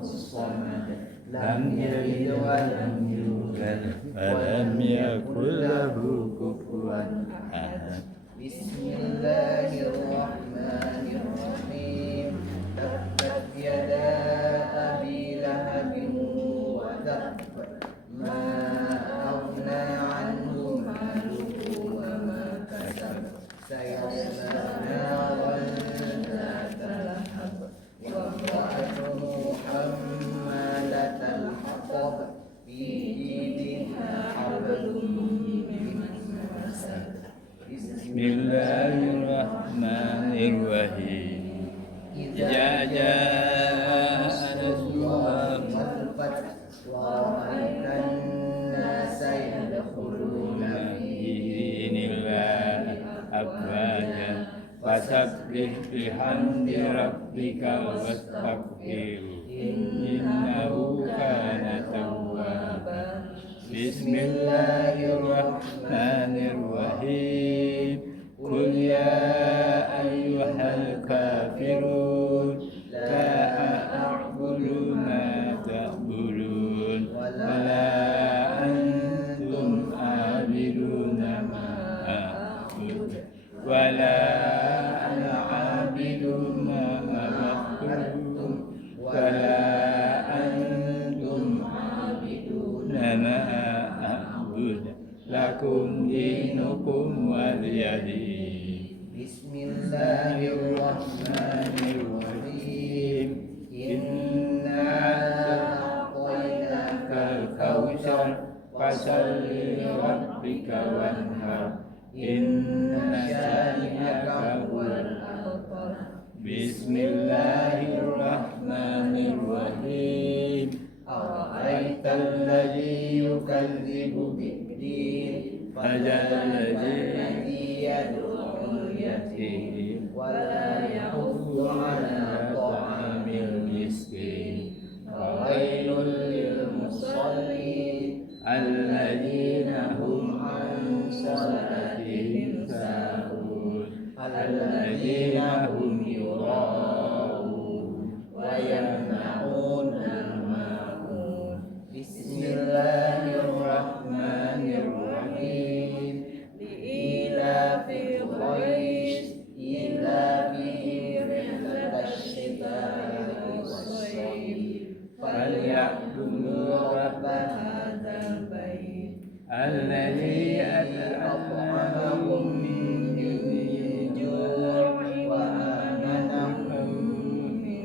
الصمد لم يلد ولم يولد ولم يكن له كفوا أحد. بسم الله الرحمن الرحيم. تبت يدا أبي لهب وتب ما أغنى عنه ماله وما كسب سيصلى نارا ذات لهب وامرأته حمالة الحطب في جيدها حبل من مسد. بسم الله الرحمن الرحيم. إذا جاء نصر الله والفتح ورأيت الناس يدخلون في دين الله أفواجا فسبح بحمد ربك واستغفره إنه كان توابا. بسم الله الرحمن الرحيم. قل يا أيها الكافرون لا أعبد ما تعبدون ولا أنتم عابدون ما أعبد ولا أنا عابد ما عبدتم ولا أنتم عابدون ما أعبد لكم دينكم ولي دين. بسم الله الرحمن الرحيم. إنا أعطيناك الكوثر فصل لربك وانحر إن شانئك هو الأبتر. بسم الله الرحمن الرحيم. أرأيت الذي يكذب بالدين فالذي يدعو اليتيم ولا يحض على طعام المسكين فويل للمصلين الذين هم عن صلاتهم ساهون الذين هم يراءون ويمنعون الماعون. بسم الله الرحمن الرحيم. لإيلاف قريش إيلافهم رحلة الشتاء والصيف فليعبدوا رب هذا البيت الذي أطعمهم من جوع وآمنهم من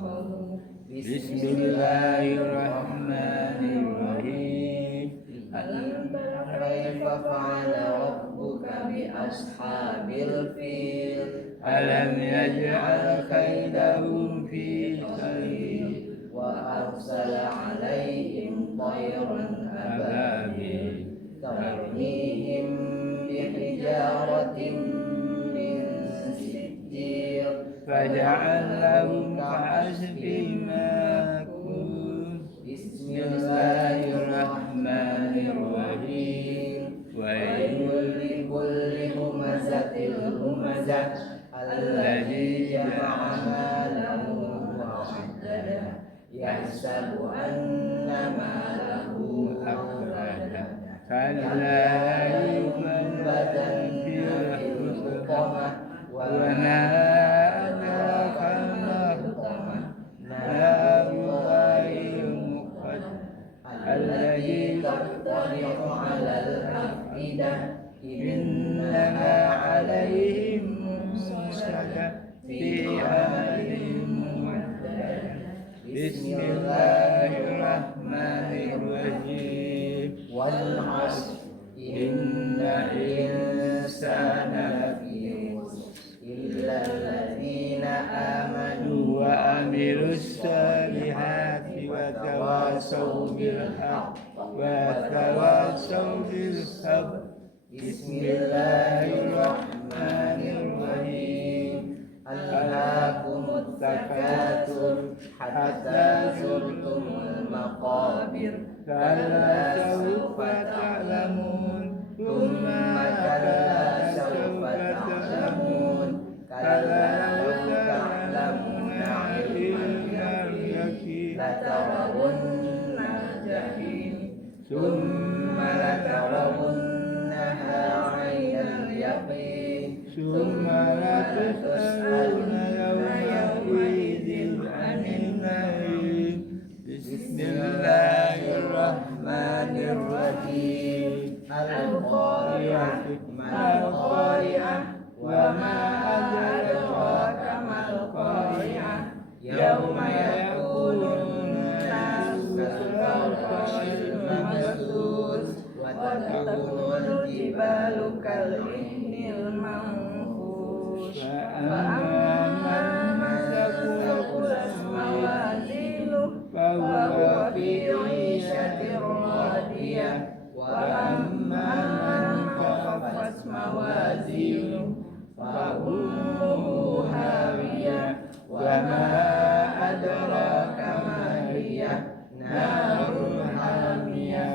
خوف. بسم الله الرحمن الرحيم. ألم تر كيف فعل ربك بأصحاب الفيل ألم يجعل كيدهم في تضليل وأرسل عليهم طيرا أبابيل ترميهم بحجارة من سجيل فجعلهم كعصف مأكول. بسم الله الرحمن الرحيم. ويل لكل همزة لمزة الذي جمع ماله وعدده يحسب أن ماله أخلده كلا لينبذن في الحطمة وما أدراك ما الحطمة نار الله الموقدة التي تطلع على الأفئدة إنما عليهم موصدة في أمد ممددة. بسم الله الرحمن الرحيم. والعصر إن الإنسان لفي خسر إلا الذين آمنوا وعملوا الصالحات وتواصوا بالحق وتواصوا بالصبر. بسم الله الرحمن الرحيم. ألهاكم التكاثر حتى زرتم المقابر كلا سوف تعلمون ثم كلا سوف تعلمون كلا لو تعلمون علم اليقين لترون الجحيم ثم لترونها عين اليقين ثم لتسألن يومئذ عن النعيم بسم الله الرحمن الرحيم القارعة ما القارعة وما أدراك ما القارعة يوم يكون الناس كالفراش المبثوث وتكون الجبال كالعهن المنفوش فأما من ثقلت موازينه فهو في عيشة راضية وأما من خفت موازينه فأمه هاوية وما أدراك ما هي نار حامية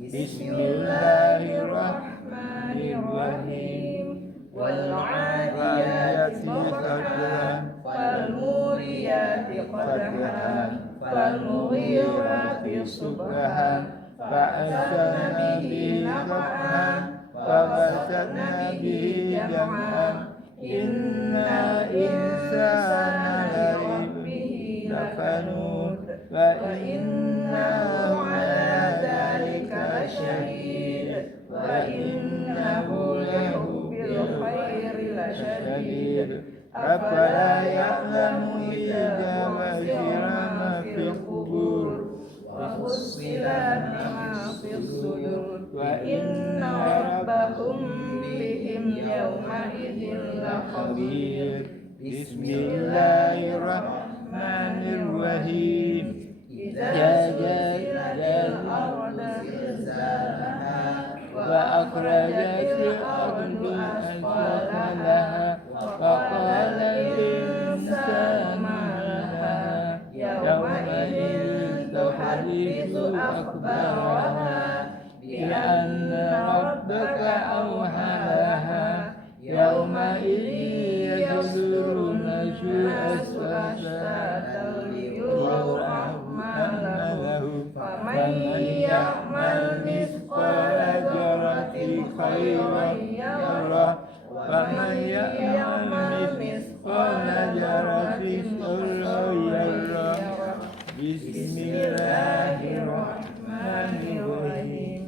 بسم الله الرحمن الرحيم والعاديات ضبحا فالموريات قدحا فالمغيرات صبحا فأثرن به نقعا فوسطن به جمعا إن الإنسان لربه لكنود فإنه على ذلك لشهيد وإنه له بالخير لشديد أفلا يعلم إذا بشر ما في القبور وفصل ما في الصدور وإن ربهم بهم يومئذ لخبير بسم الله الرحمن الرحيم إذا زلزلت الأرض زلزالها وأخرجت الأرض أثقالها وقال الإنسان ما لها يومئذ تحدث أخبارها بأن ربك أوحى لها يومئذ يصدر الناس أشتاتا ليروا أعمالهم فمن يعمل مثقال ذرة خيرا يره ومن يعمل مثقال ذرة شرا يره بسم الله الرحمن الرحيم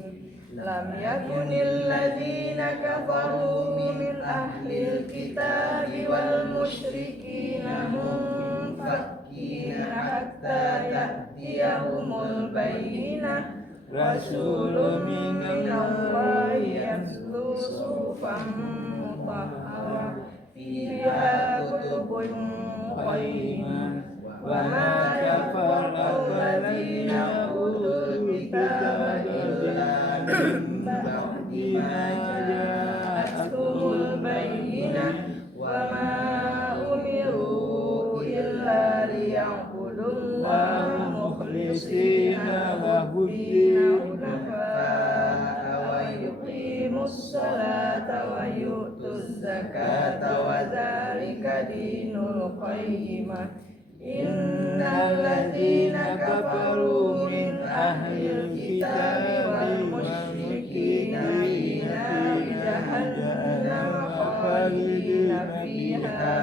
لم يكن الذين كفروا من أهل الكتاب والمشركين منفكين حتى تأتيهم البينة رسول من الله يتلو صحفا مطهرة فيها كتب قيمة وما كفر الذين أوتوا الكتاب إلا من بعد ما جاءتهم البينة وما أمروا إلا ليعبدوا الله مخلصين له الدين حنفاء ويقيموا الصلاة ويؤتوا الزكاة وذلك دين القيمة إن الذين كفروا من أهل الكتاب والمشركين في نار جهنم خالدين فيها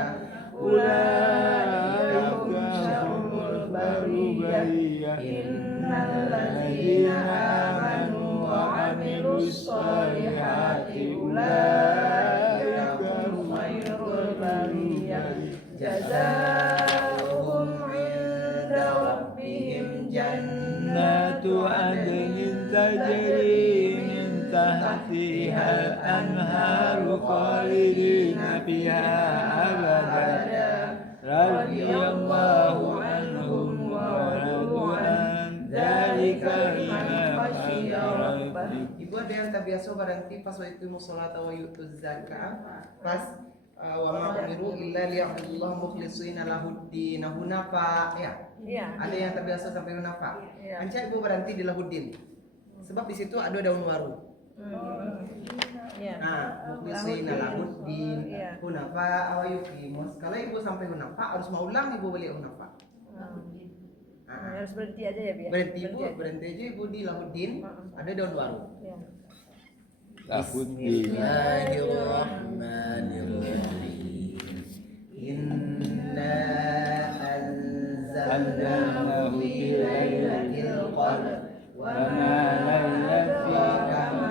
أولئك هم شر البرية إن الذين آمنوا وعملوا الصالحات أولئك هم خير البرية جزاؤهم عند ربهم جنات عدن تجري من تحتها الأنهار خالدين فيها أبدا رضي الله عنهم ورضوا عن ذلك لمن خشي ربه. Ibu ada yang tak biasa berarti pas waktu musolat wa yutuz zakat pas wa ma umiru illa liya'budullaha mukhlishina lahuddin hunafa ya. Ada yang tak biasa sampai hunafa. Anca ibu berhenti di lahuddin. Sebab di situ ada daun waru. Nah, mukhlishina lahuddin hunafa wa yuqimus. Kalau ibu sampai hunafa harus mau ulang ibu balik hunafa. Harus berhenti aja ya, Bi. Berhenti aja Ibu di Lahuddin. Ada daun baru. Ya. Bismillahirrahmanirrahim. Inna anzalnahu fi lailatul qadr wa ma lailatul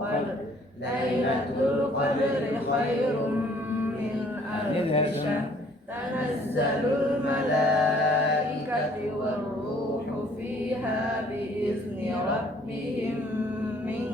qadr. Lailatul qadri khairum min alfi syahr. Tanazzalul malaikatu war-ruhu fiha biizni rabbihim min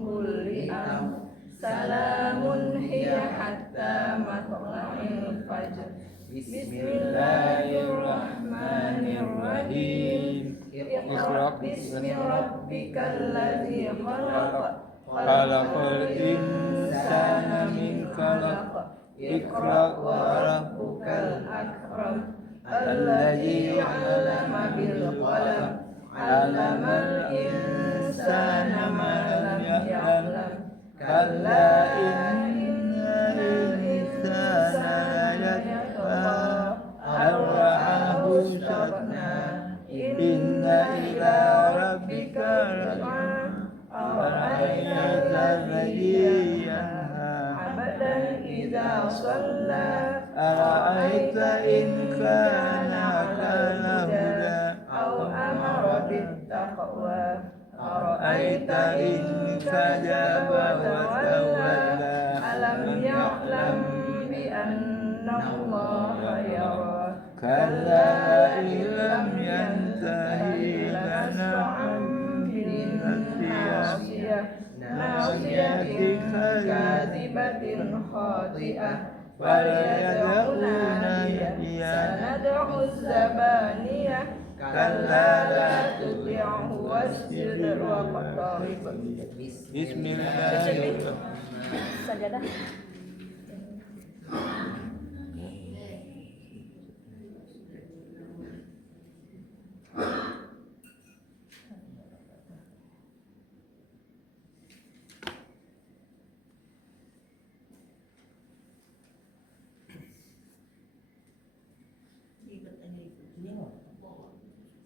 kulli amr. Salamun hiya hatta matla'il fajr. Bismillahirrahmanirrahim. Iqra bismi rabbikal ladzi khalaq. Khalaqal insana min 'alaq. Iqra wa rabbukal akram. Alladzi 'allama bil qalam. 'allamal insana ma lam ya'lam. Kalla innal insana yatgha ar-ra'ahu istaghna. Inna ila rabbika ara'aita alladzi yanha 'abdan idza shalla. Ara'aita in kana 'ala huda aw amara bit-taqwa. Ara'aita in kadzaba wa tawalla. Alam ya'lam bi anna Allaha yara. Kalla illam yantahi lanaf'an bin nasiyah. Nasiyatin kadzibatin khati'ah. Falyad'u nadiya. Sanad'u zabaniyah. Kalla la tuti'hu wasjud waqtarib. Bismillahirrahmanirrahim. Sajadah.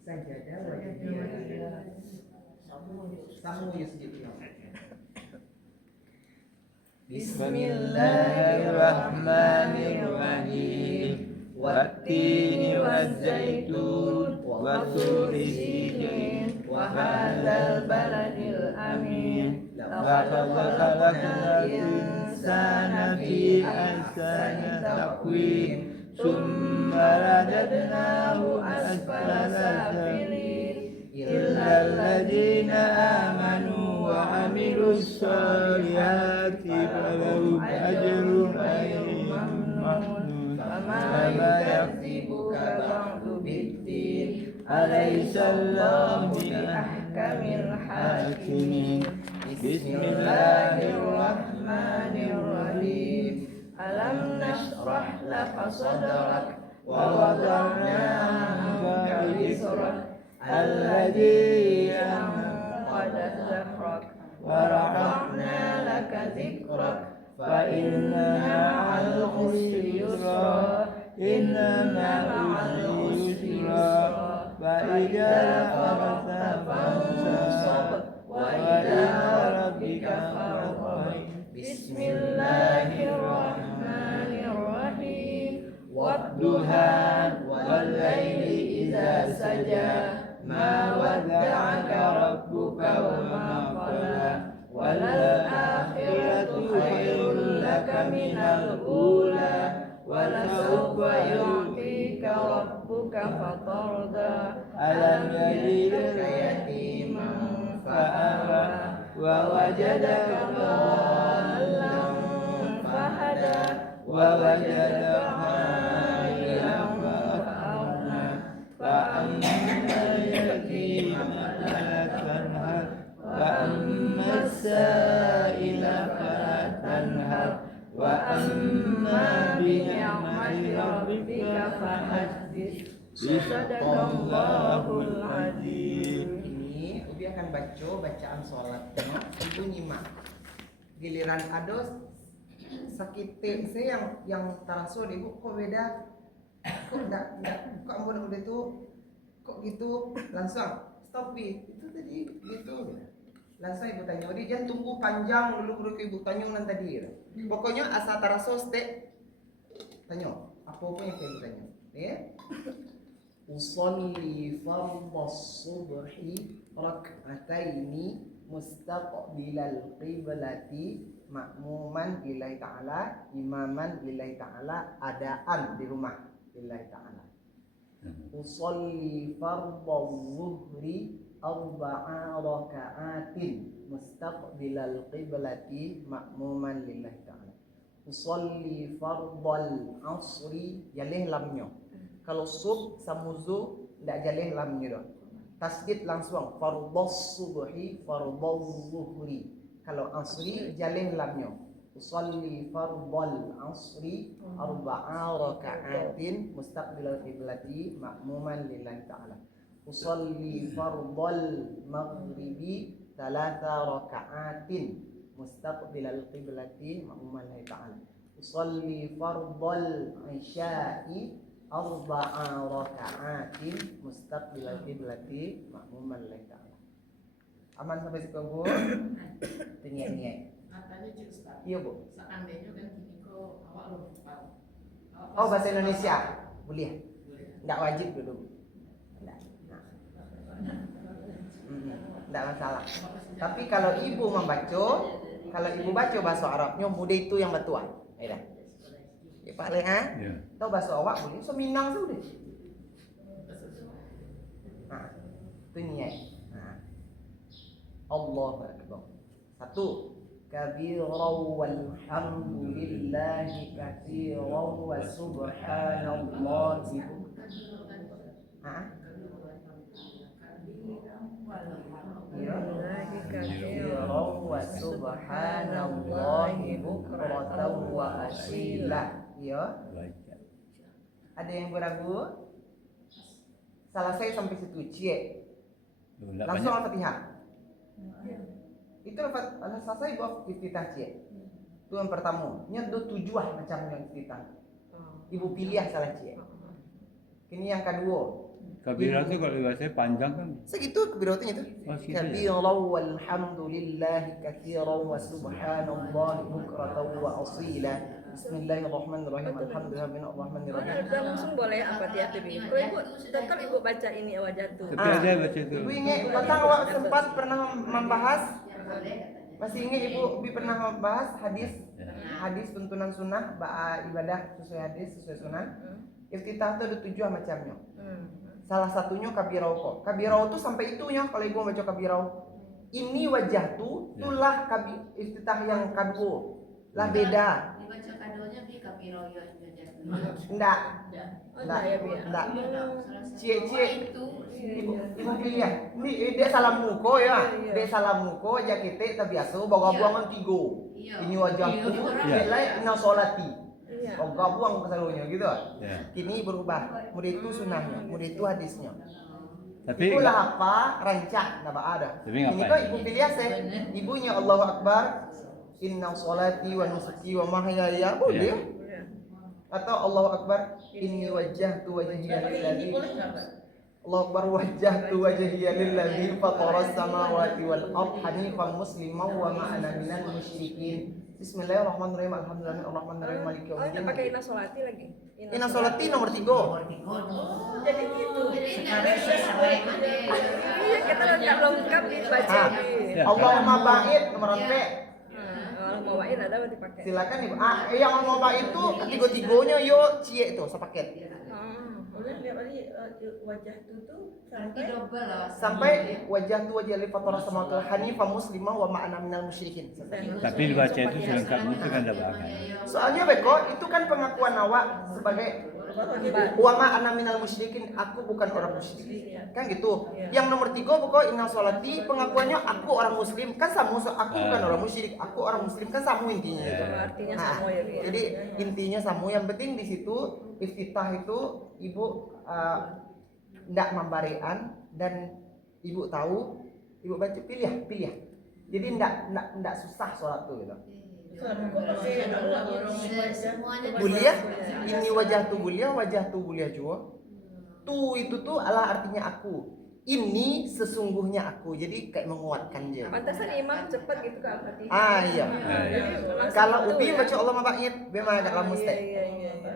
Sajadah wajibnya samu yusjudnya. Bismillahirrahmanirrahim. Wattini wazzaitun wa turi sinin wa hadzal baladil amin. Laqad khalaqnal insana fi ahsani taqwim. Summa radadnahu asfala safilin. Illal ladzina amanu wa amilus solihati falahum ajrun ghairu mamnun. Fama yaksibuka ba'du bid-din. Alaysallahu bi ahkamil hakimin. Bismillahirrahmanirrahim. Alam nashrah laka sadrak wa wada'na anka wizrak alladzi anqadha dhahrak wa rafa'na laka dhikrak fa inna ma'al usri yusra. Inna ma'al usri yusra. Fa idza faragta fansab wa ila rabbika farghab. Bismillahirrahmanirrahim. Wadduha wal laili idza saja. Ma wadda'aka rabbuka wa ma qala. Walal akhiratu khairul laka minal ula. Walasawfa yu'tika rabbuka fatarda. Alam yajidka yatiman fa'awa. Wa wajadaka dhallan fahada. Wa wajadaka 'ailan fa'aghna. Fa'amma yatima fala tanhar. Wa amma as-sa'ila fala tanhar. Wa amma bi ni'mati rabbika fahaddits. Sadaqallahul azim. Ini Ubi akan baca bacaan sholatnya. Ibu nyimak. Giliran ados sakit saya yang tarasul Ibu kok beda kok enggak kok ampun udah itu kok gitu langsung stop itu tadi gitu langsung ibu tanya dia jangan tunggu panjang dulu ke ibu tanya nanti tadi pokoknya asal taraso step tanya apa yang ibu tanya ya usolli fardhas subhi rak'ataini mustaqbilal qiblati makmuman lillahi ta'ala imaman lillahi ta'ala adaan di rumah lillahi ta'ala usolli fardhaz zuhri arba'a raka'atin mustaqbilal qiblati makmuman lillahi ta'ala usolli fardhal asri jalih lamnya kalau sub samuzu ndak jalih lamnya dah tasdid langsung fardhas subhi fardhaz zuhri kalau asri jalih lamnya usolli fardhal asri arba'a raka'atin mustaqbilal qiblati makmuman lillahi ta'ala usolli fardhal maghribi thalatha raka'atin mustaqbilal qiblati makmuman lillahi ta'ala usolli fardhal isya'i arba'a raka'atin mustaqbilal qiblati makmuman lillahi ta'ala. Aman sampai situ Bu? Tanya-tanya. Tadi Cik Ustaz. Iya Bu. Seandainya kan gini kok awak lupa. Oh bahasa Indonesia boleh? Enggak wajib dulu. Enggak. Enggak masalah. Tapi kalau ibu membaca, kalau ibu baca bahasa Arabnya mudah itu yang betul. Ya. Ya Pak Leha. Ya. Tahu bahasa awak boleh? So Minang sudah. Nah, itu niat. Nah. Allahu Akbar. Satu. Kabiran walhamdulillahi katsiran wa subhanallahi. Hah? Ya. Katsiran wa subhanallahi bukratan wa asila. Ya. Baca. Ada yang beragu? Salah saya sampai situ, cie. Enggak Langsung banyak. Al-Fatihah. Itu selesai buat iftitah cie. Itu yang pertama. Nya do tujuh macam yang iftitah. Ibu pilih salah cie. Ini yang kedua. Kabirah itu kalau bahasa panjang kan. Segitu kebirotannya itu. Oh, segitu ya? Kabiran walhamdulillahi katsiran wa subhanallahi bukratan wa asila. Bismillahirrahmanirrahim. Alhamdulillahirrahmanirrahim. Ada langsung boleh apa tiap TV. Kalau ibu tetap ibu baca ini awal jatuh. Tapi ada baca itu. Ibu ingat patang awak sempat pernah membahas masih ingat ibu pernah membahas hadis tuntunan sunnah ibadah sesuai hadis sesuai sunnah. Iftitah itu ada 7 macamnya. Salah satunya kabirau kok. Kabirau itu sampai itunya kalau ibu baca kabirau. Ini wajah tu itulah iftitah yang kedua. Lah beda. Dibaca kadonya di kapiroyo itu. Enggak. Enggak ya Bu. Enggak. Cie Ibu pilih ya. Dia salam muko ya. Iya. Dia salam muko aja kita biasa bawa buangan 3. Iya. Ini wajahku, Iya. nilai inna sholati. Iya. Oh buang kesalunya gitu. Ya. Ini berubah. Mudah itu sunnahnya, mudah itu hadisnya. Tapi Itulah apa rancak nama ada. Tapi Ini ngapain? kok ibu pilih ya ibunya Allahu Akbar. Inna sholati wa nusuki wa mahyaya boleh. Iya. Atau Allahu Akbar inni wajjahtu wajhiya lilladzi Allahu Akbar wajjahtu wajhiya lilladzi fataras samawati wal ardh hanifan musliman wa ma ana minal musyrikin. Bismillahirrahmanirrahim. Alhamdulillahirrahmanirrahim maliki Oh, enggak pakai yaumiddin. ina solati lagi. Inna sholati nomor 3. Jadi gitu. Iya, kita lengkap lengkap dibaca Ah. di. Ya. Allahumma ba'id nomor 4. Kalau mau wain ada dipakai. Silakan Ibu. Yang mau ba'id itu ketiga-tiganya yo cie itu sepaket. Udah lihat tadi wajah tuh Berarti double lah. Sampai wajah tu wajah li fatara samatul hanifah muslimah wa ma'ana minal musyrikin. tapi dibaca itu selengkapnya itu kan ada bahkan. Soalnya beko itu kan pengakuan awak sebagai wa ma'ana minal musyrikin, aku bukan orang musyrik. Kan gitu. Yang nomor 3 pokok inna sholati pengakuannya aku orang muslim kan sama aku bukan orang musyrik, aku orang muslim kan sama intinya itu. Artinya Nah, sama ya Bu. jadi intinya sama. Yang penting di situ iftitah itu ibu ndak membarian dan ibu tahu ibu baca pilih. Jadi ndak susah sholat tuh gitu. Semuanya Buliah, ini wajah tu buliah juga. Tu itu tuh adalah artinya aku. Ini sesungguhnya aku. Jadi kayak menguatkan dia. Pantasan imam cepat gitu Kak Fatihah. Ah iya. Jadi memang Kalau segitu ubi ya. baca Allah mabait, memang agak lama Iya, step. iya, iya, iya.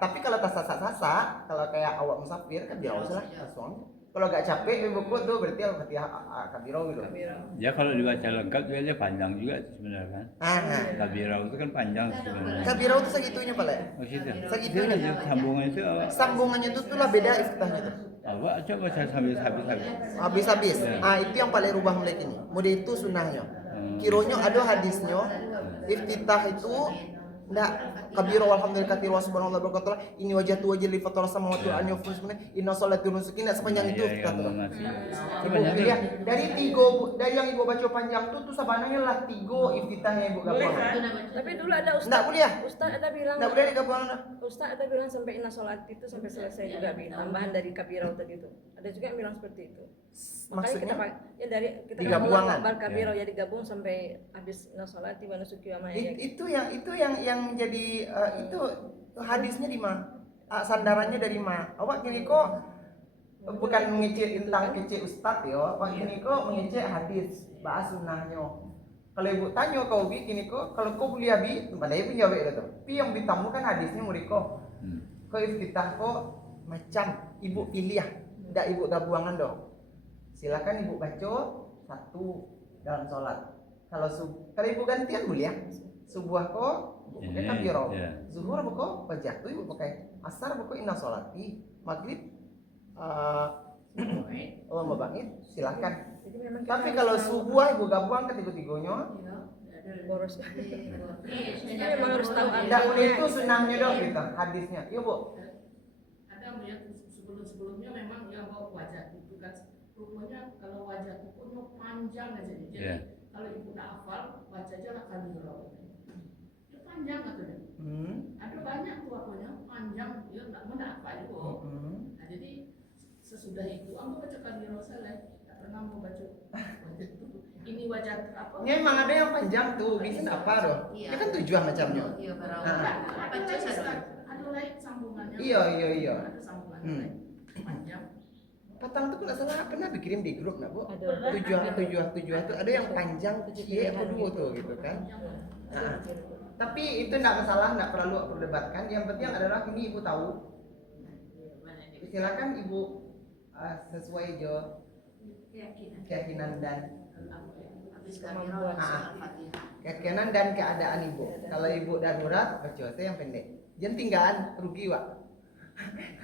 Tapi kalau tas sasa, kalau kayak awak musafir kan biar lah langsung. Kalau gak capek buku tuh berarti Al-Fatihah kabiro gitu. Ya kalau dibaca lengkap dia panjang juga sebenarnya kan. Kabirau itu kan panjang sebenarnya. Kabiro tuh segitunya Pak. Oh gitu. Segitunya. Itu sambungan itu Sambungannya tuh lah beda iftitahnya tuh. apa? Coba saya habis. Habis. Itu yang paling rubah mulai ini. Mode itu sunnahnya. Kironya ada hadisnya. Iftitah itu ndak kabiro alhamdulillah katsira subhanallah berkatalah ini wajah tu wajah li fatar samawati wal ardi sebenarnya inna salati nusuki sepanjang itu iftitah tuh. Dari yang ibu baca panjang tuh sebenarnya lah 3 iftitahnya ibu gabung. Tapi dulu ada Nggak boleh ya? Ustaz ada bilang Nggak boleh digabung dah. Ustaz ada bilang sampai inna sholati itu sampai selesai juga Bi, tambahan dari kabirau tadi itu. Ada juga yang bilang seperti itu. Makanya kita Maksudnya ya dari kita digabungan. kabar kabirau ya digabung sampai habis inna sholati wa nusuki wa mahya. itu yang menjadi itu hadisnya di mana? Sandarannya dari mana? Awak gini kok bukan mengecek tentang kece ustad ya, awak gini kok mengecek hadis bahas sunnahnya. Kalau ibu tanya kau bi gini kok, kalau kau kuliah bi, mana ibu jawab itu. Tapi yang ditamu kan hadisnya mereka. Kau iftitah kok macam ibu pilih, tidak ibu gabungan dong. Silakan ibu baca satu dalam sholat. Kalau ibu gantian boleh ya. Subuh kok pakai kabiro. Zuhur kok wajah tu ibu pakai. Asar kok inna sholati. Maghrib Allah mabait silakan. Tapi kalau subuh ibu gabung ketiga-tiganya boros. Jadi memang harus tahu tidak itu sunnahnya dong kita hadisnya. Iya bu. Ada melihat sebelumnya memang yang bawa wajah itu kan rupanya kalau wajah itu punya panjang aja nih. Jadi kalau ibu nak hafal baca aja lah kabiro. Itu panjang katanya. Ada banyak tuh apanya panjang dia nggak hafal itu. Nah jadi sesudah itu aku baca kabiro salah. Tak pernah mau baca wajah itu. Ini wajah apa? Ini memang ada yang panjang tuh bisa apa dong? Iya. Ini kan tujuan macamnya. Iya barang. Baca ada lain sambungannya. Iya. Ada sambungannya lain. Panjang. Patang tuh nggak salah pernah dikirim di grup nggak bu? Ada. Tujuan tuh ada yang panjang cie kedua tuh gitu kan? Tapi itu nggak masalah, nggak perlu perdebatkan. Yang penting adalah ini ibu tahu. Silakan ibu sesuai jo keyakinan dan keyakinan dan keadaan ibu. Kalau ibu darurat baca yang pendek. Jangan tinggalan rugi pak.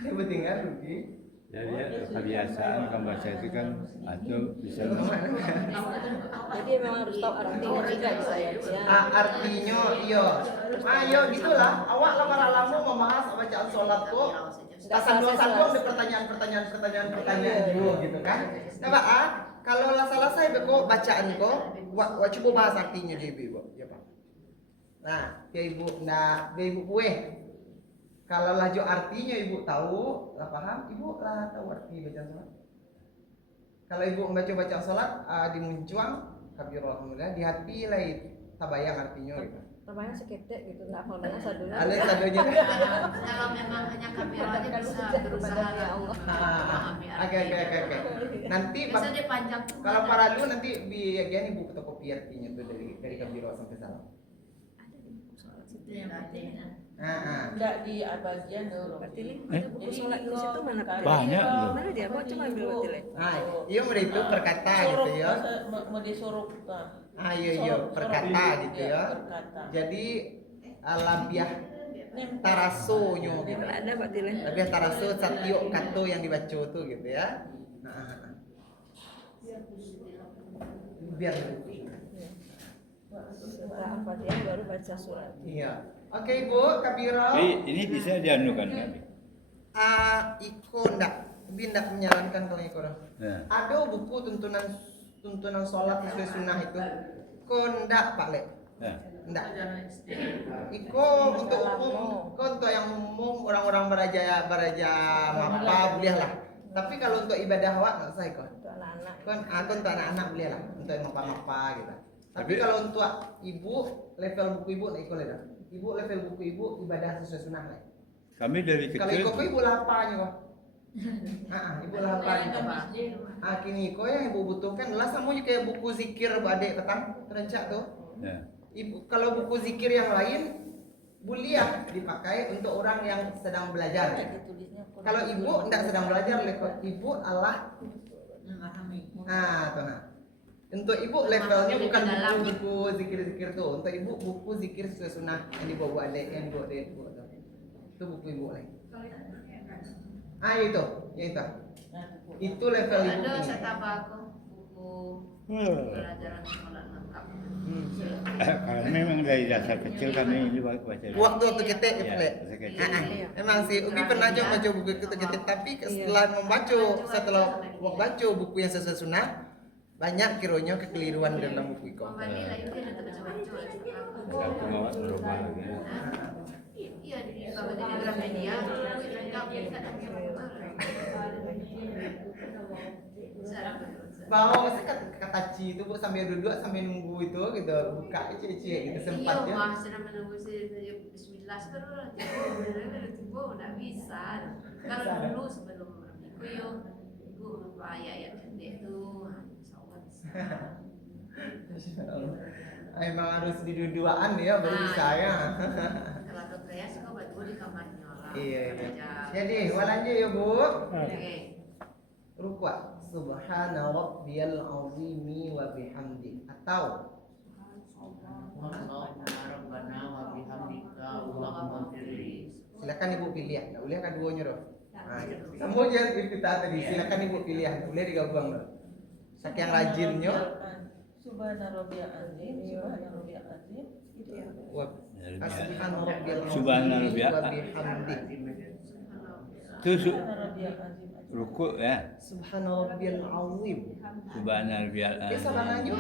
Ibu tinggal rugi. Jadi kebiasaan kan baca itu kan atau bisa. Jadi memang harus tahu artinya juga saya. Artinya iya. Ayo gitulah. Awak lama-lama membahas bacaan sholat kok. Sanduang ada pertanyaan dulu gitu kan. Nah Pak, kalau salah saya kok bacaan kok, coba bahas artinya jadi ibu, ya Pak. Nah, ya ibu, ibu kue. Kalau laju artinya ibu tahu, lah paham, ibu lah tahu arti bacaan sholat. Kalau ibu membaca bacaan sholat di muncuang, kabiro alhamdulillah, di hati lah tabayang artinya gitu. Tabayang seketek gitu, nggak hafal banyak sadunya. Ada sadunya. Kalau memang hanya kabiro aja bisa berusaha memahami Oke. Nanti biasa dia panjang tuh. kalau para lu nanti biar ibu fotokopi artinya tuh dari kabiro sampai salam. Enggak di bagian dulu. Ini buku sholat di situ mana Kak? Banyak loh. Mana dia? Mau coba ambil Batile. Iya mereka itu perkata gitu ya. Mau disuruh Iya perkata gitu ya. Perkata. Jadi labiah tarasonyo gitu. Ada Batile. Labiah taraso satyo kato yang dibaca tuh gitu ya. Biar Setelah Al-Fatihah baru baca surat. iya. Oke Ibu, kabiro. Ini bisa dianukan kan? Iko ndak menyarankan kalau Iko. Nah. Ada buku tuntunan sholat sesuai sunnah itu. Ko ndak Pak Le. Nah. Ndak. Iko untuk umum, untuk yang umum orang-orang beraja mapa boleh lah. Tapi kalau untuk ibadah awak nggak usah Iko. Untuk anak-anak. Aku untuk anak-anak boleh lah, untuk yang mapa gitu. Tapi kalau untuk ibu, level buku ibu naik boleh dah. Ibu level buku ibu ibadah sesuai sunnah lah. Kami dari Kalau kecil. ibu lapanya kok. Ibu lapanya. Kini kau yang ibu butuhkan adalah sama kayak buku zikir adik petang terencak tuh. Ya. Ibu kalau buku zikir yang lain boleh dipakai untuk orang yang sedang belajar. Kalau ibu tidak sedang belajar, ibu Allah. Tuh nah. Untuk ibu levelnya bukan buku zikir-zikir tuh. Untuk ibu buku zikir sesuai sunnah yang dibawa adik, yang dibawa adik. Itu buku ibu lain. Itu, ya itu. Itu level ibu. Ada setabako buku pelajaran sekolah lengkap. Karena memang dari dasar kecil kami baca. Waktu kita Ya, memang sih Ubi pernah aja baca buku kita tapi setelah setelah membaca buku yang sesuai sunnah banyak kiranya kekeliruan dalam buku itu. Mama lah itu ada baca-baca. Aku mau rumah lagi. Iya di bawah di Gramedia lengkap ya kan. Bawa mesti kata Ci itu bu sambil duduk sambil nunggu itu gitu buka cie gitu sempat ya. Iya mah sedang menunggu Bismillah sebenarnya tiba nggak bisa. Kalau dulu sebelum itu ibu lupa ayat pendek tuh sawat. Emang harus di duaan ya baru bisa ya. Kalau dokter ya suka buat di kamarnya lah. Iya. Jadi walanja ya bu. Oke. Rukwa subhana rabbiyal azimi wa bihamdi atau silakan ibu pilih ya, boleh kan duanya dong. Kamu jangan kita tadi silakan ibu pilih ya, boleh digabung dong. Saking rajinnya. Subhana rabbiyal azim, subhana rabbiyal azim. Itu ya. Subhana rabbiyal azim Subhana rabbiyal wa bihamdi. Itu Subhana rabbiyal azim. ruku ya. Subhana rabbiyal azim. Subhana rabbiyal Ya azim. sabangannya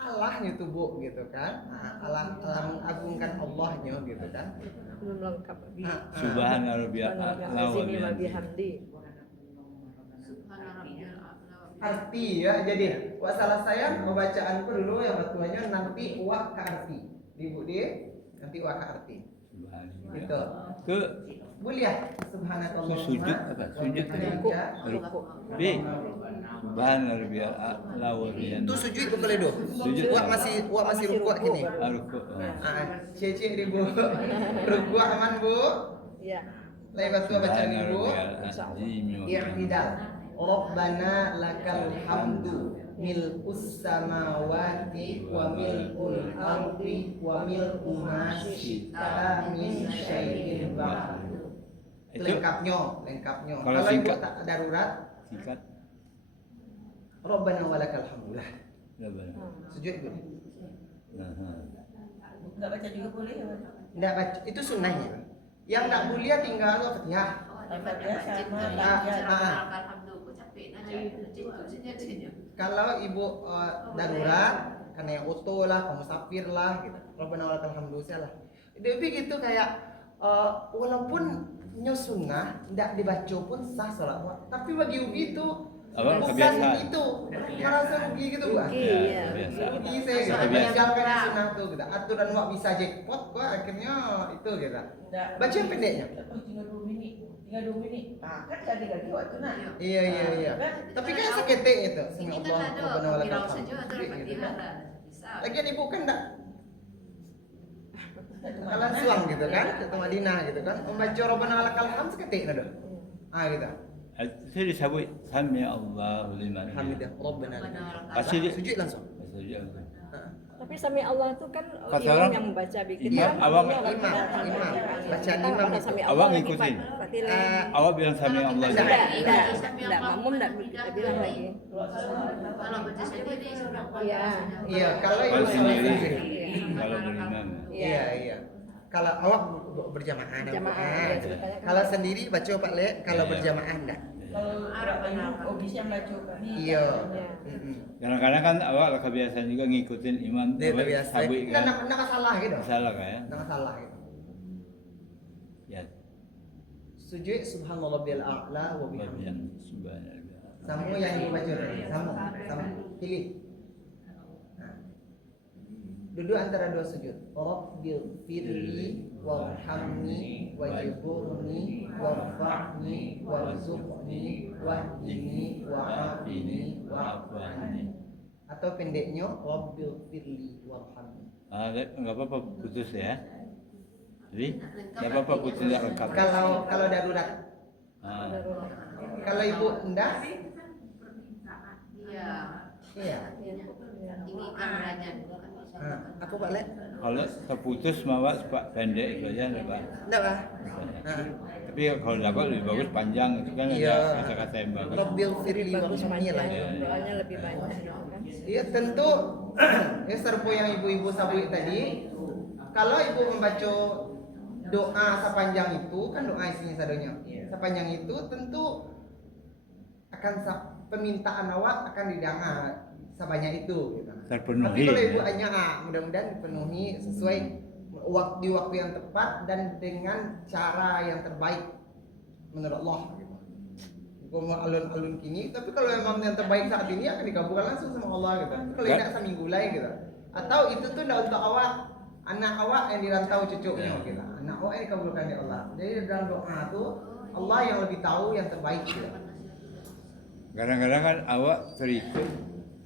Allah itu bu gitu kan. Allah mengagungkan Allahnya gitu kan. Belum lengkap. Subhana rabbiyal a'la wa bihamdi. Arti ya jadi salah saya membacaanku dulu yang batuannya nanti wa ke arti di bu nanti wa ke arti gitu Ke boleh ya subhanakallah sujud apa? Sujud tadi. Ruku. B. Subhana rabbiyal a'la wa bihamdi. itu sujud itu kali do Sujud. wa masih ruku gini Ruku. cece di bu ruku aman bu Iya. lain batu bacaan ibu azim. i'tidal Rabbana lakal hamdu mil'us samawati wa mil'ul ardi wa mil'u ma syi'ta min syai'in ba'du. Lengkapnya. Kalau Kalau ibu singkat. tak darurat, Singkat. Rabbana walakal hamdulah. Ya benar. Sujud ibu. Enggak baca juga boleh ya. Tidak baca, itu sunnahnya. Yang tak boleh tinggal Al-Fatihah. Al-Fatihah sama Kalau ibu darurat karena yang auto lah, kamu musafir lah gitu. Rabbana walakal hamdu lah. Jadi gitu kayak walaupun sunnah tidak dibaca pun sah salat. Tapi bagi Ubi itu Abang bukan kebiasaan. itu. Merasa rugi gitu Pak. Iya. Biasa. Rugi saya gitu. Meninggalkan yang sunnah tuh gitu. Aturan wak bisa jackpot kok akhirnya itu gitu. enggak. Baca yang pendeknya. Tinggal 2 menit. Tinggal 2 menit. Kan ganti-ganti waktu nak. Iya. Tapi kan seketik itu. Ini Sami kan Allah, ada Rabbana walakal viral hamdu. saja ada Gitu. Al-Fatihah lah. Bisa. Lagian ibu kan enggak kalan suang gitu kan, ke Madinah gitu kan. Membaca Rabbana walakal hamd seketik nado. Gitu. Itu disebut sami Allahu liman Hamidah Rabbana lakal hamd. Pasti dia Sujud langsung. sujud. Tapi sami Allah tuh kan Kata imam orang, yang membaca bikin imam, kan awak- artinya imam, Al-Fatihah. imam. Bacaan Kita imam kata itu. sami Awak Allah lagi ngikutin? Fatihah. Awak bilang sami Allah. Enggak, makmum enggak bilang lagi. Kalau baca sendiri sudah Iya. Iya, kalau ibu Kalau sendiri. sendiri. Kalau berimam. Iya. Kalau awak berjamaah ada Jamaah, Quran. iya, ceritanya kan. Kalau sendiri baca Pak Le, kalau Iya. berjamaah enggak. Kalau Arab bisa baca kami. Iya. Iya. Kadang-kadang kan awak kebiasaan juga ngikutin imam. Dia awak biasa. sabui kan. Enggak masalah gitu. Salah kan ya? Enggak masalah gitu. Ya. Sujud subhanallahil a'la wa bihamdihi. Yang subhanallah. Sama yang ibu baca tadi. Sama. Pilih. Duduk antara dua sujud. Rabbil firli warhamni wajburni warfa'ni warzuqni wahdini wa'afini wa'fu anni. Atau pendeknya Rabbil firli warhamni. Enggak apa-apa putus ya. Jadi enggak apa-apa putus tidak lengkap. Kalau darurat. Kalau ibu enggak? Iya. Iya. Tinggikan derajat. Aku balik. Kalau terputus mawa sepak pendek itu aja enggak apa. Enggak lah. Tapi kalau dapat lebih bagus panjang itu kan Iya. ada kata-kata yang bagus. Rabbil firli bagus warhamni lah. panjang, doanya lebih banyak gitu kan. Iya tentu ya serpo yang ibu-ibu sabui tadi. Kalau ibu membaca doa sepanjang itu kan doa isinya sadonya. Sepanjang itu tentu akan permintaan awak akan didengar sebanyak itu. Gitu. Terpenuhi. Tapi kalau ibu Ya. hanya mudah-mudahan dipenuhi sesuai di waktu yang tepat dan dengan cara yang terbaik menurut Allah. Gitu. Bukan mau alun-alun kini, tapi kalau memang yang terbaik saat ini akan dikabulkan langsung sama Allah gitu. Tapi kalau tidak seminggu lagi gitu. Atau itu tuh tidak untuk awak, anak awak yang dirantau cucunya gitu. Anak awak yang dikabulkan oleh Allah. Jadi dalam doa tuh Allah yang lebih tahu yang terbaik gitu. Kadang-kadang kan awak terikut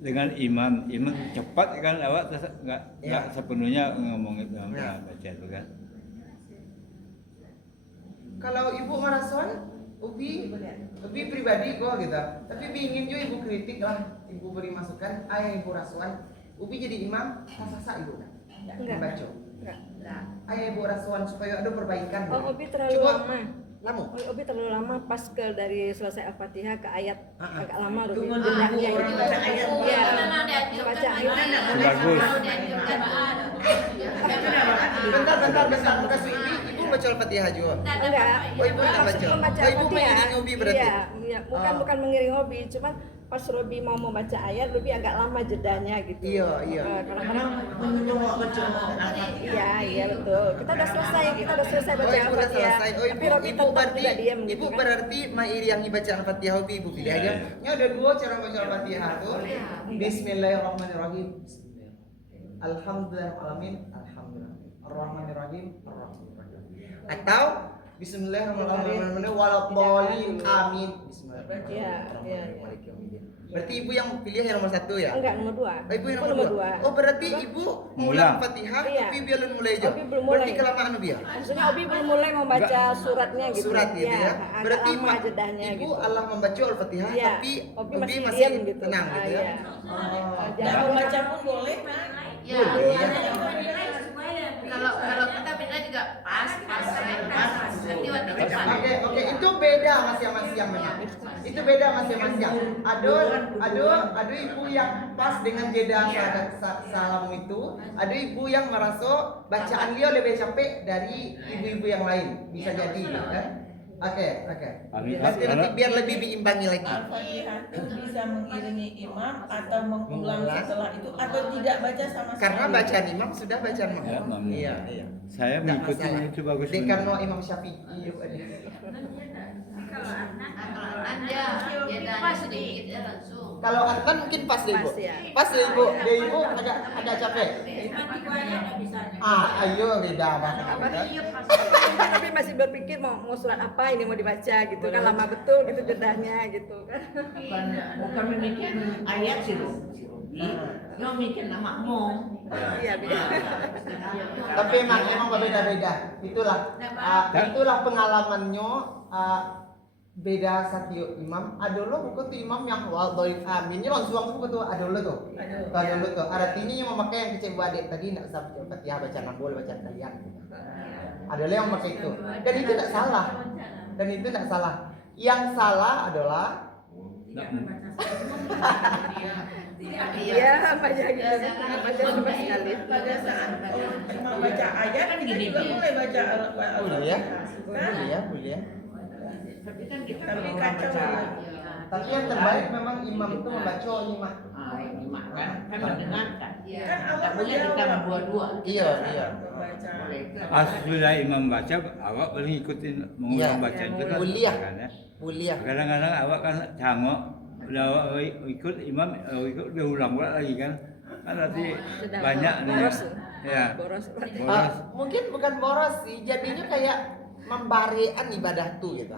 dengan imam cepat kan awak nggak sepenuhnya ngomong itu baca itu kan. Kalau ibu marason, Ubi pribadi kok gitu. Tapi ingin juga ibu kritik lah, ibu beri masukan. Ayah ibu rasuan, Ubi jadi imam, sasa ibu membaca. Enggak. Ayah ibu rasuan supaya ada perbaikan. Oh, Obi terlalu Coba, lama. lama. Oh, Obi terlalu lama pas ke dari selesai Al-Fatihah ke ayat agak lama Obi. Tunggu dulu orang baca ayat. Iya. Memang dianjurkan Baca ayat. Bagus. dianjurkan. Bentar, kasih ibu baca Al-Fatihah juga. Enggak. Oh, ibu tidak Maksud baca. membaca Oh, ibu Al-Fatihah. mengiringi Obi berarti? Iya, bukan mengiringi Obi, cuman pas Robi mau membaca ayat, Robi agak lama jedanya gitu. Iya. Kadang-kadang Menunggu baca. iya betul. Kita udah selesai baca Oh, ibu udah Al-Fatihah. selesai. Oh, Tapi Robi ibu tetap berarti juga diam gitu ibu kan. berarti mengiringi baca Al-Fatihah ibu pilih aja. Ini ada dua cara baca Al-Fatihah tuh. Bismillahirrahmanirrahim. Alhamdulillahirrahmanirrahim. Ar-Rahmanirrahim. Atau Bismillahirrahmanirrahim. Waladhdallin. Amin. Bismillahirrahmanirrahim. Berarti ibu yang pilih yang nomor 1 ya? Enggak, nomor 2. Oh, ibu yang nomor 2. Oh, berarti ibu mengulang Fatihah Iya. tapi belum mulai aja. Obi belum Berarti mulai. kelamaan biar. Maksudnya Obi belum mulai membaca suratnya gitu. Surat gitu ya. agak Berarti lama jedahnya ibu gitu. Allah membaca Al-Fatihah Iya. tapi Obi Obi masih masih diam gitu. tenang gitu ya. Iya. Tidak membaca pun boleh, Mak. Ya. Kalau kita beda juga pas. Nanti waktu depan. Oke, itu beda masing-masing memang. Itu beda masing-masing. Ada ibu yang pas dengan jeda salam itu, ada ibu yang merasa bacaan dia lebih capek dari ibu-ibu yang lain. Bisa jadi gitu kan? Oke. Nanti biar lebih diimbangi lagi. Al-Fatihah itu bisa mengiringi imam atau mengulang setelah itu atau tidak baca sama sekali. Karena bacaan imam sudah bacaan Ya, makmum. makmum. Iya. Saya Nggak mengikuti masalah. itu bagus. Jadi karena Imam Syafi'i. Anda jedanya sedikit ya langsung. Kalau Adnan mungkin pas deh ibu. Pas, ya. Pas deh ibu. Deh ibu agak capek. Ayo beda banget. Tapi masih berpikir mau surat apa ini mau dibaca gitu kan, lama betul gitu jedahnya gitu kan. Bukan memikir ayat sih Robi, dia mikir nama makmum. Iya beda. Tapi emang berbeda-beda. Itulah pengalamannya. Beda satu imam. Ada lo bukan tuh imam yang waladhdallin aminnya langsung bukan tuh. Ada lo tuh. Artinya yang memakai yang kecil adik tadi tidak usah baca Fatihah, baca nambol, baca tahiyat. Ada lo yang memakai itu. Dan itu tidak salah. Yang salah adalah Iya, baca gitu. Baca sama sekali. Pada saat cuma baca ayat kan kita juga boleh baca boleh Al-Fatihah. boleh. Tapi kan kita Tapi kalau kacau baca ya. Tapi yang terbaik memang imam itu membaca lima. lima kan mendengarkan. Iya. Kan Allah Tak boleh kita menjawab. berdua-dua. Iya. Baca. Boleh ke? Pas sudah imam baca, awak boleh ngikutin mengulang Iya. baca itu kan. Boleh. Kan, ya. Boleh. Kadang-kadang awak kan cangok, udah awak ikut imam, ikut dia ulang pula lagi kan. Kan berarti Sudah banyak nih. boros. Ya. Boros. Boros. Mungkin bukan boros sih, jadinya kayak membarikan ibadah tuh gitu.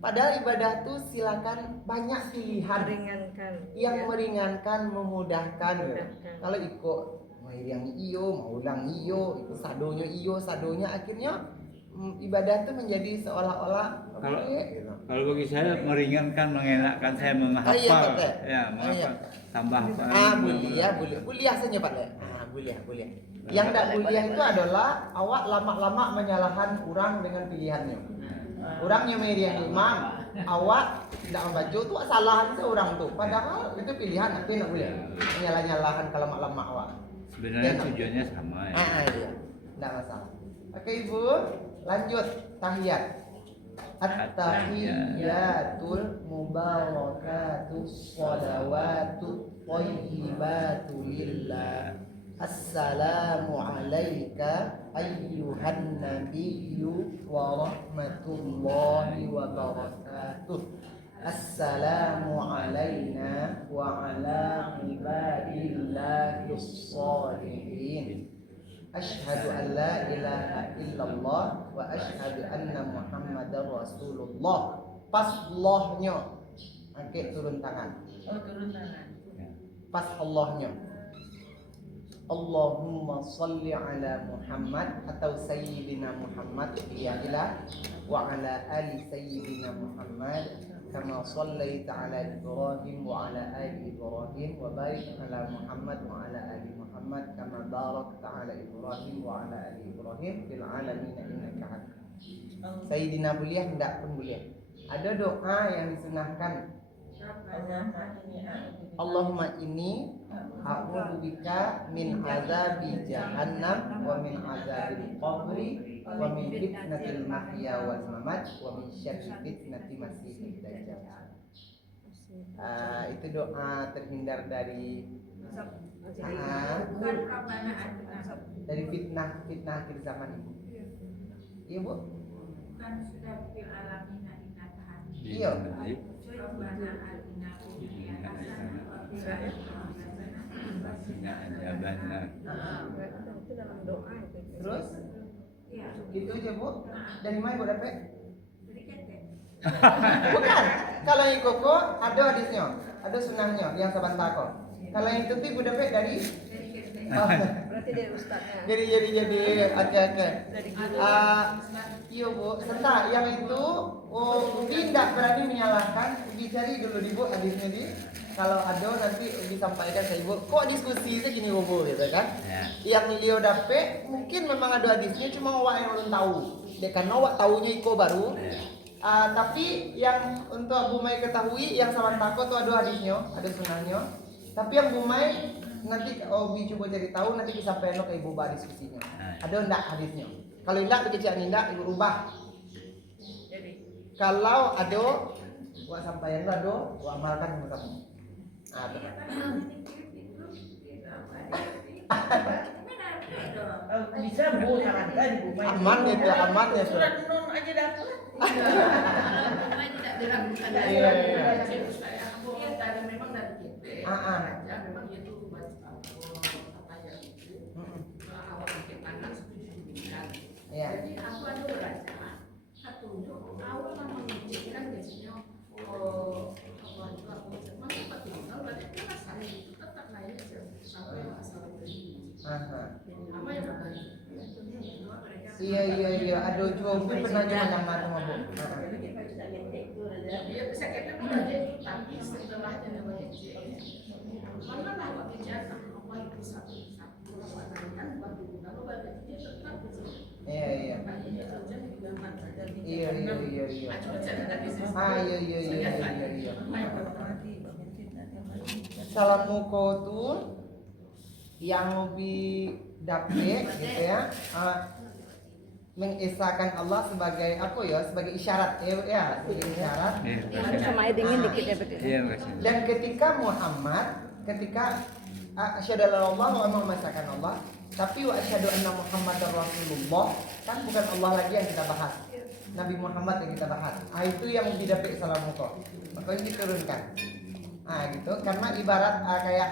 Padahal ibadah tuh silakan banyak pilihan Meringankan. yang ya. meringankan, memudahkan. Gitu. Memudahkan. Kalau ikut mau yang iyo, mau ulang iyo, ikut sadonya akhirnya ibadah tuh menjadi seolah-olah Kalau- gitu. Kalau bagi saya meringankan, mengenakkan saya menghafal. iya, betul. Ya, menghafal. Tambah apa? Buliah saja Pak Le. Buliah. Yang tidak buliah itu adalah awak lama-lama menyalahkan orang dengan pilihannya. Orangnya yang imam, awak tidak membaca itu salahan seorang tuh. Padahal itu pilihan, itu tidak boleh. Menyalah-nyalahkan kalau lama awak. Sebenarnya Ya, tujuannya sama ya. Iya. Tidak masalah. Oke Ibu, lanjut tahiyat. At-tahiyyatul mubarakatus shalawatut thayyibatu lillah. Assalamu alayka ayyuhan nabiyyu wa rahmatullahi wa barakatuh. Assalamu alayna wa ala ibadillahis shalihin. Asyhadu an la ilaha illallah wa asyhadu anna muhammadar rasulullah. Pas Allahnya angkat turun tangan. Oh, turun tangan. Pas Allahnya. Allahumma salli ala Muhammad atau Sayyidina Muhammad ilah wa ala ali Sayyidina Muhammad kama sallaita ala Ibrahim wa ala ali Ibrahim wa barik ala Muhammad wa ala ali Muhammad kama barakta ala Ibrahim wa ala ali Ibrahim fil alamin innaka Hamid. Sayyidina Buliah hendak pun Buliah. Ada doa yang disunahkan. Allahumma inni a'udzubika min azabi jahannam wa min azabil qabri wa min fitnatil mahya wal mamat wa min syarri fitnati masiihid dajjal. Itu doa terhindar dari dari fitnah akhir zaman ini. Iya Bu? Iya. Itu dalam doa itu. Terus? Gitu aja Bu. Dari mana Bu dapet? Bukan. Kalau yang koko ada hadisnya, ada sunnahnya yang saban tako. Kalau yang itu Bu dapet dari Berarti dari ustaznya. jadi oke. Dari guru. Iya Bu, sebentar yang itu Ubi tidak berani menyalahkan. Ubi cari dulu di Bu hadisnya di. Kalau ada nanti Ubi sampaikan ke Ibu. Kok diskusi itu gini Bu gitu kan? Ya. Yang Leo dapet mungkin memang ada hadisnya cuma awak yang belum tahu. Dia karena awak tahunya Iko baru. Tapi yang untuk Bu Mai ketahui yang sama takut tuh ada hadisnya, ada sunnahnya. Tapi yang Bu Mai nanti Ubi coba cari tahu nanti disampaikan ke Ibu bah diskusinya. Ada enggak hadisnya? Kalau enggak dikecil enggak Ibu rubah. Jadi Kalau ada buat sampaikan ada, buat amalkan sama kamu. Bisa Bu, sarankan Bu. Aman itu, aman ya. Surat nun aja dapat. Tidak diragukan. Iya. Tadi memang dari kita aja memang itu wajib apa ya itu awal pakai tangan setuju demikian. Iya. Jadi aku ada belajar satunya awal memang kan biasanya apa itu aku memang apa tinggal berarti kan rasanya itu tetap lain aja sampai asal beli. Apa yang berbeda? Iya. Ada juga pernah nyoba sama Bu. Dia bisa kita belajar tapi setelahnya dapat kecil. Mana lah waktu jatah apa itu satu kan waktu kalau baca dia tetap kecil. Iya. Iya. Iya. Salam muko tuh yang lebih dapet gitu ya. Mengisahkan Allah sebagai apa ya? Sebagai isyarat ya, sebagai isyarat. sama air dingin dikit ya betul. Iya, makasih. Dan ketika asyhadu an la ilaha illallah wa masakan Allah, tapi wa asyhadu anna Muhammadar Rasulullah, kan bukan Allah lagi yang kita bahas. Nabi Muhammad yang kita bahas. Itu yang didapet salam muka. Makanya diturunkan. Gitu. Karena ibarat kayak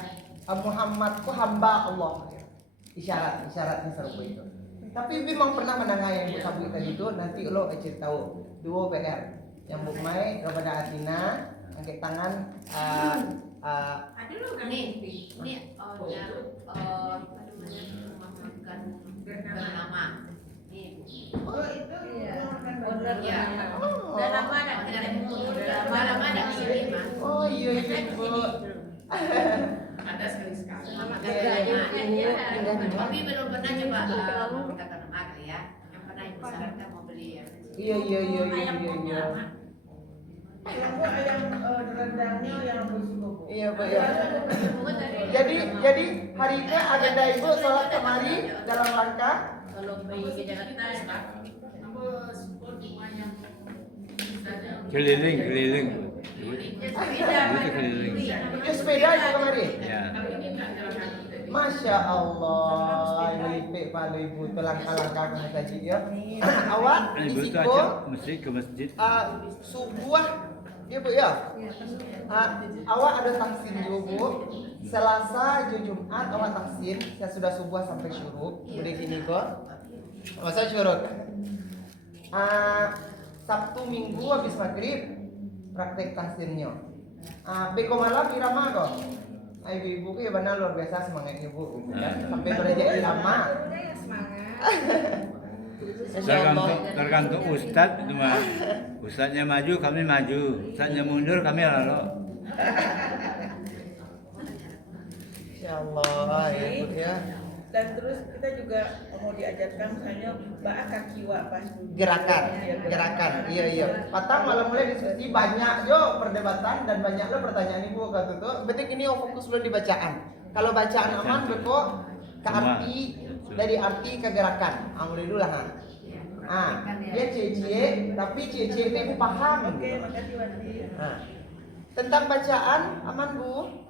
Muhammadku hamba Allah. Isyaratnya serupa itu. Tapi memang pernah mendengar yang Bu Sabu tadi itu, nanti lo cerita tahu. Dua PR. Yang Bu Mai kepada Atina, angkat tangan Ada loh kan ini yang apa namanya memahamkan bernama. Ini Oh itu ya. dan nama ada ketemu Dalam ada sini mah. oh iya Bu. Ada sekali-sekali. Tapi belum pernah coba kata nama kali ya. Yang pernah ibu sarankan mau beli ya. Iya. Yang ayam rendangnya yang bersih. Iya Bu ya. Jadi hari ini agenda Ibu sholat kemari dalam rangka Kalau pergi ke Jakarta Nama sebuah rumah yang saja Keliling. sepeda Itu keliling. ya sepeda Ibu kemari. Ya. tapi ini nggak jalan kaki. Masya Allah, melipik pada Ibu itu langkah-langkah kami tadi ya. Awak Ibu tu risiko ajak mesti ke masjid. subuh ya Bu ya. Awak ada taksin juga Bu. Selasa, Jumat awak taksin. Saya sudah subuh sampai syuruk. Udah gini kok. Masa syuruk. Sabtu Minggu habis maghrib praktek taksinnya. Beko malam irama kok. Ibu ya benar luar biasa semangatnya Bu. Sampai belajar irama. Udah ya semangat. Tergantung ustadz itu mah. Ustadznya maju, kami maju. Ustadznya mundur, kami lalu. Insyaallah ya Bu ya. Dan terus kita juga mau diajarkan misalnya ba'a kaki wa pas Gerakan. Iya. Patang malam mulai diskusi banyak yo perdebatan dan banyak lo pertanyaan Ibu kata tuh. Penting ini fokus lo di bacaan. Kalau bacaan aman beko ke arti dari arti ke gerakan. Mulai dulu lah. Dia cie tapi cie itu Ibu paham. Oke, makasih Wati. Tentang bacaan aman Bu.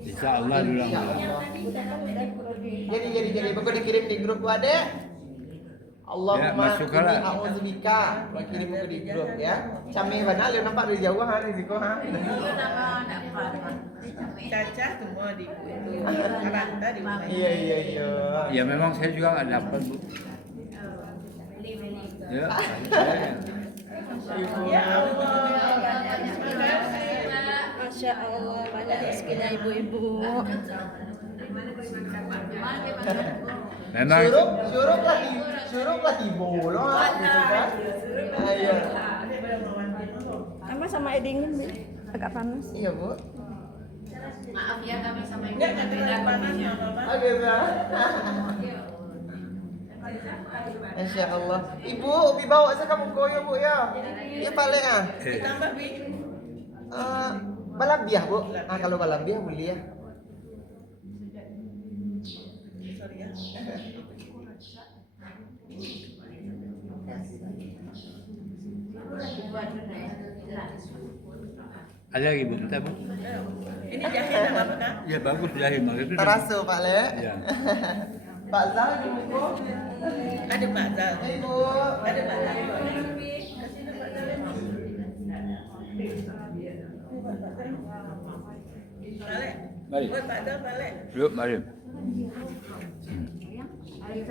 Insya Allah dulu. Jadi beko dikirim di grup gua deh. Allahumma masukkanlah. inni a'udzubika. Kirim buku di grup ya. Cami benar lihat nampak dari jauh risiko Caca semua di itu. Karanta di rumah. Iya. Ya memang saya juga nggak dapat Bu. Ya. Ya Allah. Masya Allah, banyak rezekinya ibu-ibu. Memang Syuruk lah tibo lo gitu kan. Ayo. Sama sama dingin, agak panas. Iya Bu. Maaf ya kami sama ibu. Enggak terlalu panas Mama. Oke Mbak. Masya Allah. Ibu, Ubi bawa saya kamu koyo Bu ya. Iya paling Ditambah Bi. balabiah Bu. Kalau balabiah boleh ya. Sorry ya. ada lagi Bu, entah Bu. Ini jahe sama apa Kak? Ya bagus jahe maksudnya. Terasu Pak Le. Ya. Pak Zal di Bu. Ada Pak Zal. Ibu. Ada Pak Zal. Balik. Mari. Buat Pak Zal balik. Yuk, mari. Ayo,